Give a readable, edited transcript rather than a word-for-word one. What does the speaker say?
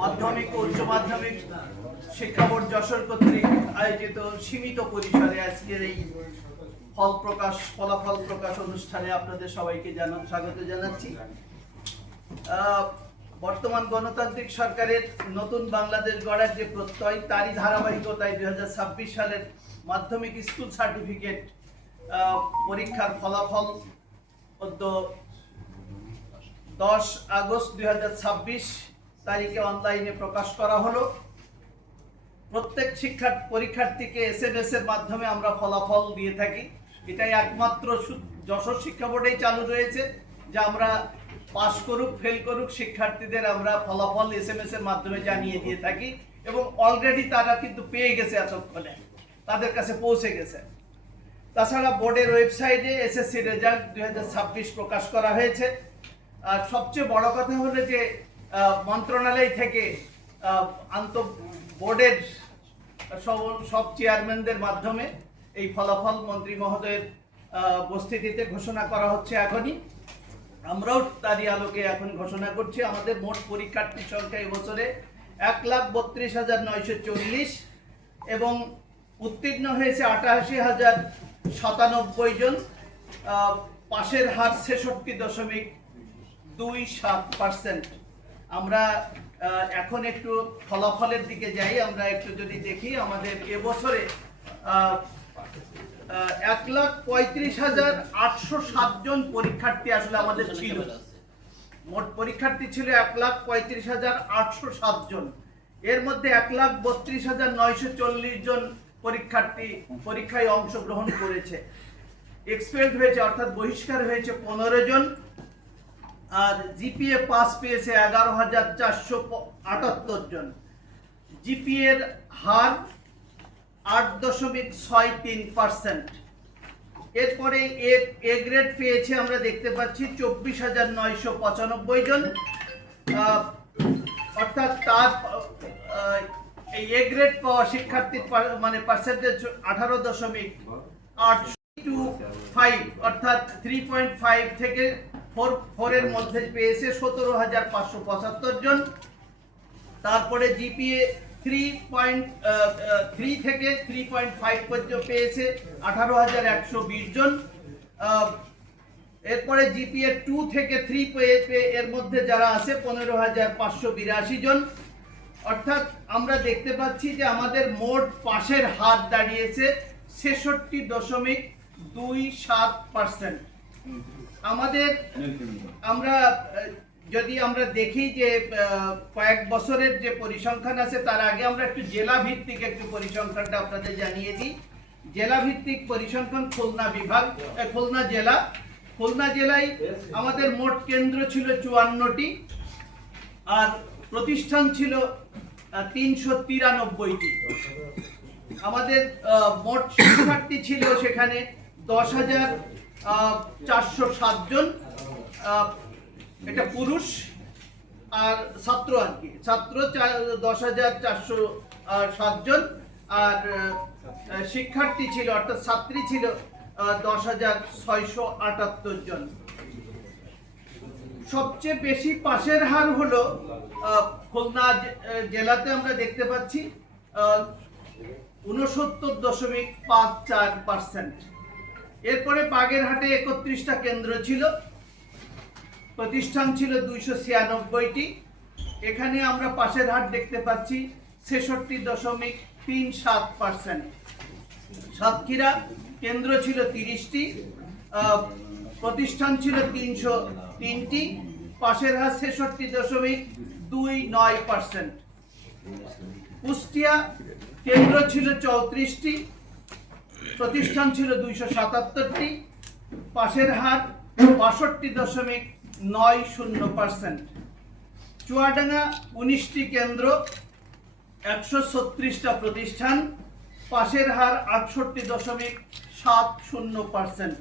মাধ্যমিক ও উচ্চ মাধ্যমিক শিক্ষা বোর্ড যশোর কর্তৃক আয়োজিত সীমিত পরিসরে আজকের এই ফলাফল প্রকাশ অনুষ্ঠানে আপনাদের সবাইকে স্বাগত জানাচ্ছি। বর্তমান গণতান্ত্রিক সরকারের নতুন বাংলাদেশ গড়ার যে প্রত্যয়, তারই ধারাবাহিকতায় 2026 সালের মাধ্যমিক স্কুল সার্টিফিকেট পরীক্ষার ফলাফল 10 আগস্ট 2026 তারিখে অনলাইনে প্রকাশ করা হলো। প্রত্যেক পরীক্ষার্থীকে SMS এর মাধ্যমে আমরা ফলাফল দিয়ে থাকি। এটাই একমাত্র যশোর শিক্ষা বোর্ডেই চালু রয়েছে যে আমরা পাস করুক ফেল করুক শিক্ষার্থীদের আমরা ফলাফল SMS এর মাধ্যমে জানিয়ে দিয়ে থাকি, এবং অলরেডি তারা কিন্তু পেয়ে গেছে, এতক্ষণে তাদের কাছে পৌঁছে গেছে। তাছাড়া বোর্ডের ওয়েবসাইটে SSC রেজাল্ট 2026 প্রকাশ করা হয়েছে। আর সবচেয়ে বড় কথা হলো যে মন্ত্রণালয় থেকে বোর্ডের সব চেয়ারম্যানদের মাধ্যমে এই ফলাফল মন্ত্রী মহোদয়ের উপস্থিতিতে ঘোষণা করা হচ্ছে। এখনই আমরাও তারই আলোকে এখন ঘোষণা করছি। আমাদের মোট পরীক্ষার্থীর সংখ্যা এবছরে 1,32,940 এবং উত্তীর্ণ হয়েছে 88,097 জন। পাশের হার 66.27%। আমরা এখন একটু ফলাফলের দিকে যাই। আমরা একটু যদি দেখি, আমাদের এবছরে 1,35,807 জন পরীক্ষার্থী আসলে আমাদের ছিল। মোট পরীক্ষার্থী ছিল 1,35,807 জন। এর মধ্যে 1,32,940 জন পরীক্ষার্থী পরীক্ষায় অংশগ্রহণ করেছে। এক্সপেলড হয়েছে অর্থাৎ বহিষ্কার হয়েছে 15 জন। আর জিপিএ পাস পেয়েছে 11,478 জন। জিপিএ এর হার 8.63%। এরপরে এ গ্রেড পেয়েছে আমরা দেখতে পাচ্ছি 24,995 জন। অর্থাৎ তার এই এ গ্রেড পাওয়া শিক্ষার্থীর মানে পার্সেন্টেজ 18.825, অর্থাৎ 3.5 থেকে 4 এর মধ্যে পেয়েছে 17,575 জন। তারপরে জিপিএ 3 থেকে 3.5 পর্যন্ত পেয়েছে 18,120 জন। এরপরে জিপিএ 2 থেকে 3 এর মধ্যে যারা আছে 15,582 জন। অর্থাৎ আমরা দেখতে পাচ্ছি যে আমাদের মোট পাশের হার দাঁড়িয়েছে 66.27%। আমরা দেখি যে কয়েক বছরের যে পরিসংখ্যান আছে, তার আগে আমরা একটু জেলা ভিত্তিক একটু পরিসংখ্যানটা আপনাদের জানিয়ে দিই। জেলা ভিত্তিক পরিসংখ্যান খুলনা জেলায় আমাদের মোট কেন্দ্র ছিল 54টি, আর প্রতিষ্ঠান ছিল 393টি। আমাদের মোট শিক্ষার্থী ছিল সেখানে 10,407 জন। এটা পুরুষ, আর ছাত্র 10,407 জন। আর শিক্ষার্থী ছিল অর্থাৎ ছাত্রী ছিল 10,678 জন। সবচেয়ে বেশি পাশের হার হলো খুলনা জেলাতে আমরা দেখতে পাচ্ছি 69.54%। এরপরে বাগেরহাটে 31টা কেন্দ্র ছিল, প্রতিষ্ঠান ছিল 296টি। এখানে আমরা পাশের হার দেখতে পাচ্ছি 66.37%। সাতক্ষীরা কেন্দ্র ছিল 30টি, প্রতিষ্ঠান ছিল 303টি, পাশের হার 66.29%। কুষ্টিয়া কেন্দ্র ছিল 34টি, প্রতিষ্ঠান ছিল 277টি, পাশের হার 62.90%। চুয়াডাঙ্গা 19টি কেন্দ্র, 136টা প্রতিষ্ঠান, পাশের হার 68.70%।